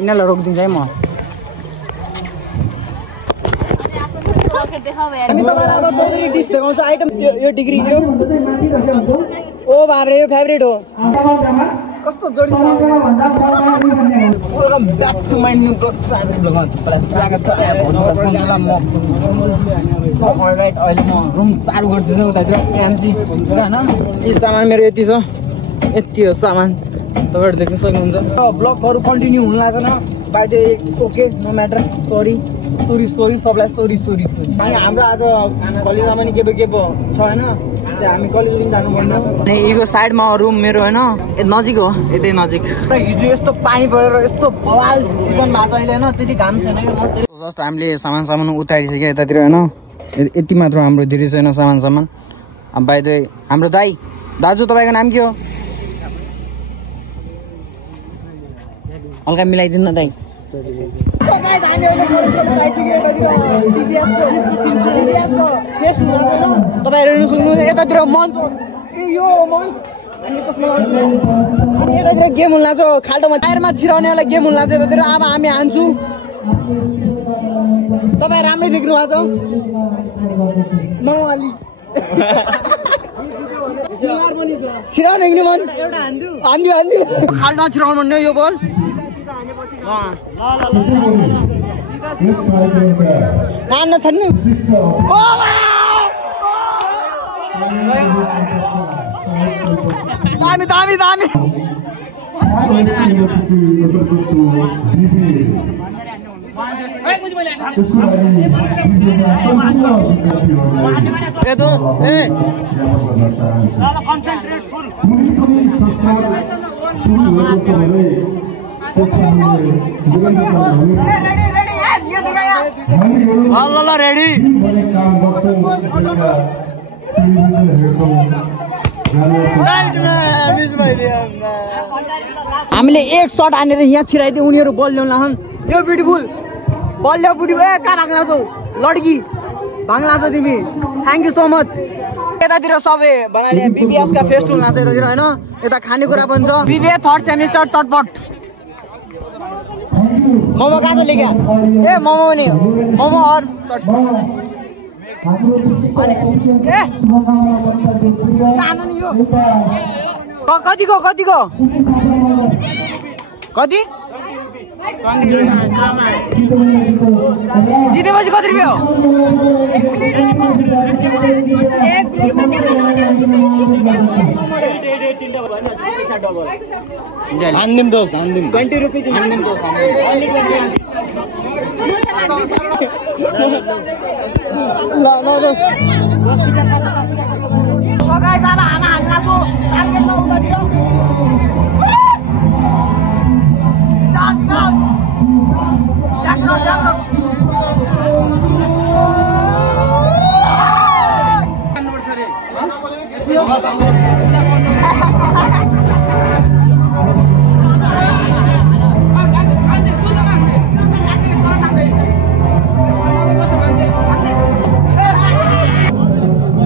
यिनीहरूलाई रोकिदिन्छ है म हामी तपाईँलाई अब चौधरी डिस देखाउँछ आइटम यो डिग्री यो ओ बाब्रे यो फेभरेट हो कस्तो जोडी welcome back to my new blog स्वागत छ राइट अहिले म रुम सार्भ गर्दैछु उतातिर एमसी होइन यी सामान मेरो यति छ यति हो सामान तपाईँहरू देख्न सक्नुहुन्छ ब्लगहरू कन्टिन्यू हुन लाग्दैन by the okay no matter sorry सबलाई सरी अनि हाम्रो आज कलेजमा पनि के छ होइन हामी कलेज पनि जानुपर्ने अनि यो साइडमा रुम मेरो होइन नजिक हो यतै नजिक हिजो यस्तो पानी परेर यस्तो बवाल सिजन भएको छ अहिले होइन त्यति घाम छैन कि जस्तो हामीले सामान उतारिसक्यो यतातिर होइन यति मात्र हाम्रो धेरै छैन सामान अब बाई द हाम्रो दाजु तपाईँको नाम के हो हल्का मिलाइदिनु न दाइ तपाईँहरू हेर्नु सक्नुहुन्छ यतातिर मञ्च यतातिर गेम हुन लाग्छ खाल्टोमा टायरमा छिराउनेलाई गेम हुन लाग्छ यतातिर अब हामी हान्छु तपाईँ राम्रै देख्नु भएको छ छिराउनु कि मन हान्दियो खाल्टोमा छिराउनु भन्ने यो बल नान्न छन्नु दामी ए दोस्त ए रेडी हामीले एक शट हानेर यहाँ छिराइदियो उनीहरू बल ल्याउन लान्छन् यो ब्युटिफुल बल ल्याऊ ब्युटिफुल ए कहाँ भाग लान्छौ लड्की भाग लान्छौ तिमी थ्याङ्क यू सो मच यतातिर सबै भन्नाले बीबीएस का फेस्ट हुन लाग्छ यतातिर होइन यता खानेकुरा पनि छ बीबीए थर्ड सेमिस्टर चटपट मोमो कहाँ छ लेख्या ए मोमो नि मोमो और कतिको कति जितेपछि कति रुपियाँ हो हान्दिम दोस्त हान्दिम 20 रुपियाँ हान्दिम दोस्त ल दोस्त गाइस अब हामी हान्लाको टार्गेटमा उतातिर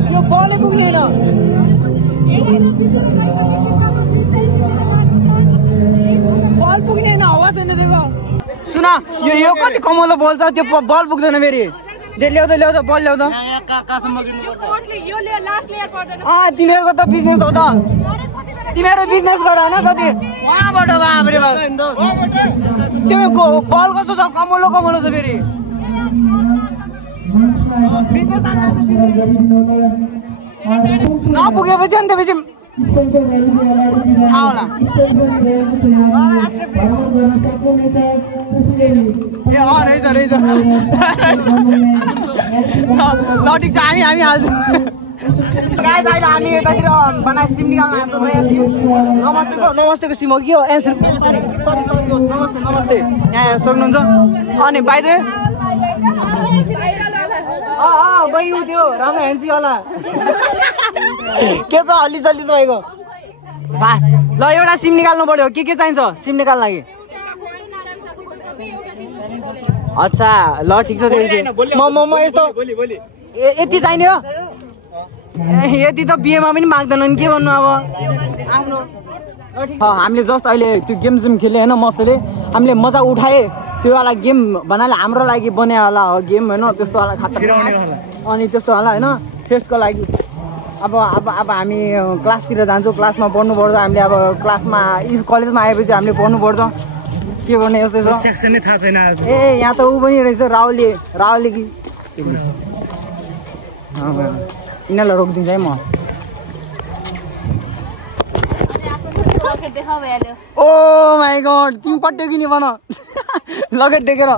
यो बलै पुग्दैन बल पुग्दैन हावा छैन त्यसको सुन यो कति कमलो बल छ त्यो बल पुग्दैन फेरि ल्याउँदा बल ल्याउँदा तिमीहरूको त बिजनेस हो त तिमीहरू बिजनेस गर होइन कति वहाँबाट बाबरे तिमी बल कस्तो छ कमलो छ फेरि नपुगेपछि अनि त्यसपछि थाहा होला रहेछ ल ठिक छ हामी हाल्छौँ गाइस अहिले हामी यतातिर बनाए सिम निकाल्न आएको नयाँ सिम नमस्तेको सिम हो कि हो एन्सर नमस्ते यहाँ सक्नुहुन्छ अनि बाइ द वे त्यो राम्रो हेन्सी होला के छ अलि जल्दी तपाईँको ल एउटा सिम निकाल्नु पर्यो के चाहिन्छ सिम निकाल्न लागि अच्छा ल ठिक छ म यस्तो यति चाहिने हो यति त बिहेमा पनि माग्दैनन् के भन्नु अब आफ्नो हामीले जस्ट अहिले त्यो गेम सेम खेले होइन मस्तले हामीले मजा उठाए त्यो वाला गेम भन्नाले हाम्रो लागि बने वाला हो गेम होइन त्यस्तो वाला खास अनि त्यस्तो वाला होइन टेस्टको लागि अब हामी क्लासतिर जान्छौँ क्लासमा पढ्नु पर्छ हामीले अब क्लासमा कलेजमा आएपछि हामीले पढ्नु पर्छ के गर्ने यस्तै छ सेक्सन नै थाहा छैन ए यहाँ त ऊ पनि रहेछ रावले कि यिनीहरूलाई रोकिदिन्छ है म ओ माई गॉड तिमी पट्यो कि नि भन लगेट देखेर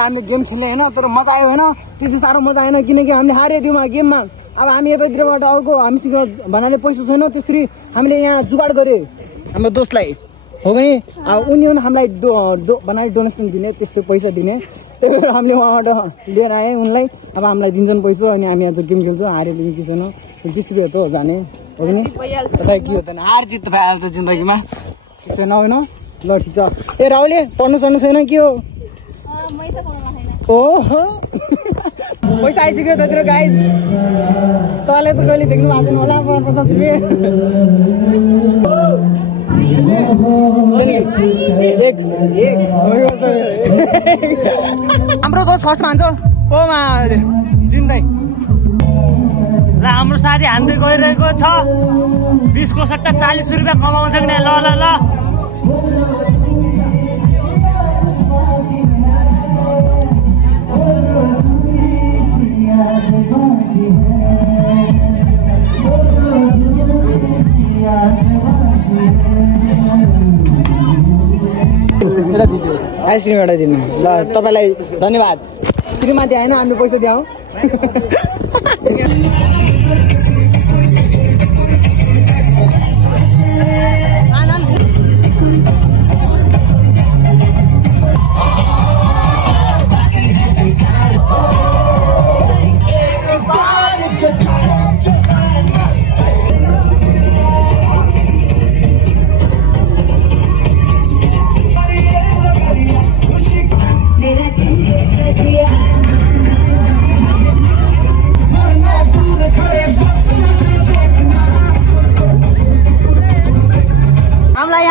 हामीले गेम खेल्ने होइन तर मजा आयो होइन त्यति साह्रो मजा आएन किनकि हामीले हारे दियौँ गेममा अब हामी यतातिरबाट अर्को हामीसँग भन्नाले पैसा छैन त्यसरी हामीले यहाँ जुगाड गऱ्यो हाम्रो दोस्तलाई हो कि अब उनी हामीलाई भन्नाले डोनेसन दिने त्यस्तो पैसा दिने त्यही भएर हामीले उहाँबाट लिएर आएँ उनलाई अब हामीलाई दिन्छन् पैसा अनि हामी आज गेम खेल्छौँ हारे दिनु कि छैन 20 रुपियाँ हो त जाने हो कि तपाईँ के हो त हार जित त भइहाल्छ जिन्दगीमा ठिक छैन होइन ल ठिक छ ए राहुलले पढ्नु सक्नु छैन के हो ओहो पैसा आइसक्यो त्यतिर गाइज तँलाई त कहिले देख्नु भएको छैन होला 50 रुपियाँ हाम्रो दोस्त फर्स्टमा हान्छ ओ मा दिन दाइ र हाम्रो साथी हान्दै गइरहेको छ 20 को सट्टा 40 रुपियाँ कमाउँछ कि ल ल ल आइसक्रिम एउटा दिनु ल तपाईँलाई धन्यवाद श्रीमाथि आएन हामीले पैसा दियौँ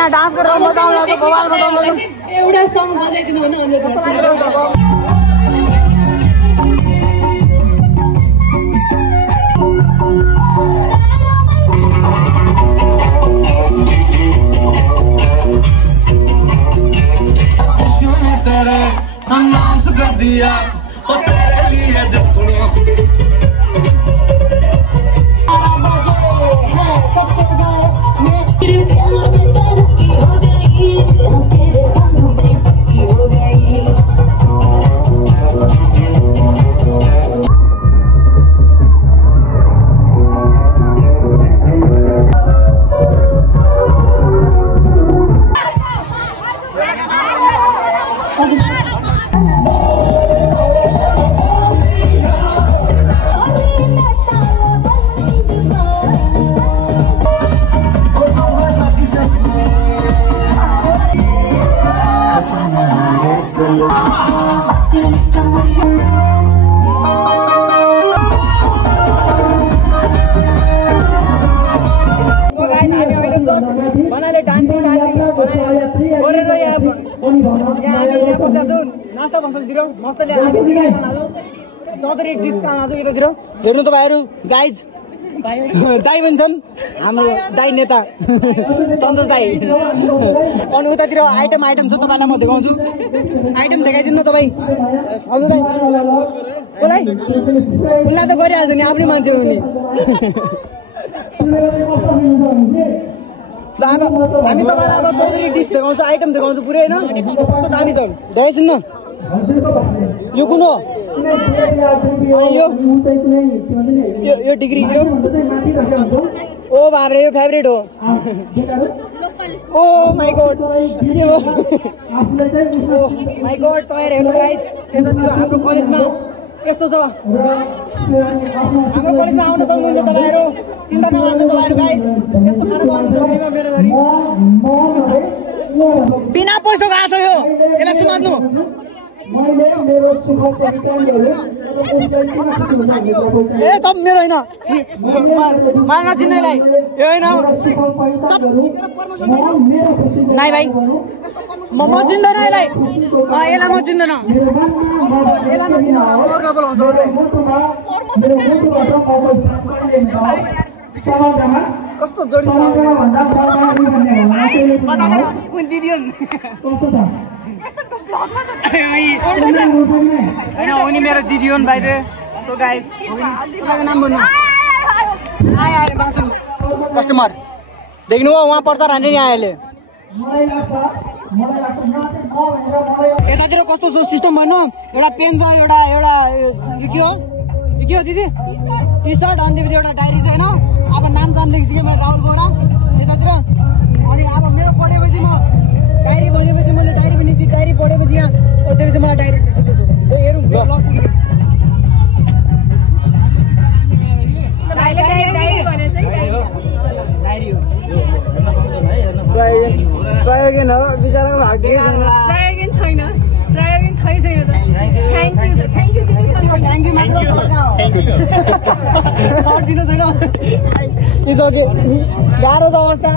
डांस कर रहा हूं तो बवाल बताऊंगा एवढा सॉन्ग बजाइदिनु हो न हामीले तेरे हम नाम से कर दिया और तेरे लिए दुनिया नास्ता बस्नुतिर मस्तले चौधरी डिस खाना यतातिर हेर्नु तपाईँहरू गाइज दाई भन्छन् हाम्रो दाई नेता सन्तोष दाई अनि उतातिर आइटम छ तपाईँलाई म देखाउँछु आइटम देखाइदिनु न तपाईँ हजुर दाई उसलाई त गरिहाल्छ नि आफ्नै मान्छे हो नि हामी तपाईँलाई अब चौधरी डिस देखाउँछ आइटम देखाउँछु पुरै होइन कस्तो दामी छ देखाइदिनु न यो कुन हो यो डिग्री यो ओ बाबरे यो फेभरेट हो ओ माई गॉड के हो माई गॉड तपाईहरु हेर्नु गाइस यतातिर हाम्रो कलेजमा यस्तो छ हाम्रो कलेजमा आउन सक्नुहुन्छ तपाईहरु चिन्ता नगर्नु तपाईहरु गाइस यस्तो खाना बनाउनु मेरो गरी बिना पैसाको आछ यो यसलाई सुमात्नु ए चप मेरो होइन मलाई नचिन्नेलाई यो होइन नाइ भाइ म चिन्दैन यसलाई यसलाई म चिन्दैन कस्तो जोडी दिदी होइन उनी मेरो दिदी हुन् भाइ सो गाइज नाम भन्नु कस्टमर देख्नु हो उहाँ पर्छ हान्ने नि आयो यतातिर कस्तो छ सिस्टम भन्नु एउटा पेन छ एउटा के हो दिदी टी सर्ट अनि त्यसपछि एउटा डायरी छ होइन अब नाम लेखिसकेँ मैले राहुल बोरा यतातिर अनि अब मेरो पढेपछि म डायरी भनेपछि मैले डायरी पनि दिएँ डायरी पढेपछि यहाँ त्यसपछि मलाई डायरी हेरौँ प्रयोगन हो बिचराको भाग्य छैन थ्याङ्क यू मात्र दिनु छैन गाह्रो छ अवस्था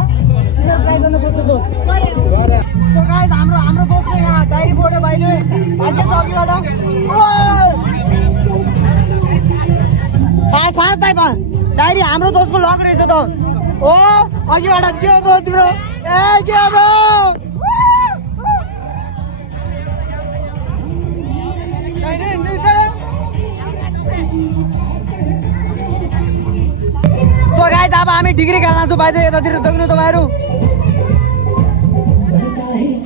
हाम्रो दोस्तले यहाँ डायरी बोर्डे भाइले भाग्य छ अघिबाट सास टाइप डायरी हाम्रो दोस्तको लग रहेछ त ओ अघिबाट के हो त तिम्रो ए के हो सो गाइस अब हामी डिग्री खेल्न जान्छौँ भाइ यतातिर देख्नु तपाईँहरू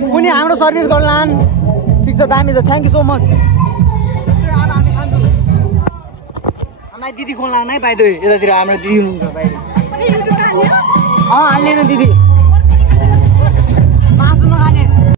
उनी हाम्रो सर्भिस गर्न लान ठिक छ दामी छ थ्याङ्क यू सो मच हामीलाई दिदी खोल्न है भाइ यतातिर हाम्रो दिदी हुनुहुन्छ भाइ हाल्ने न दिदी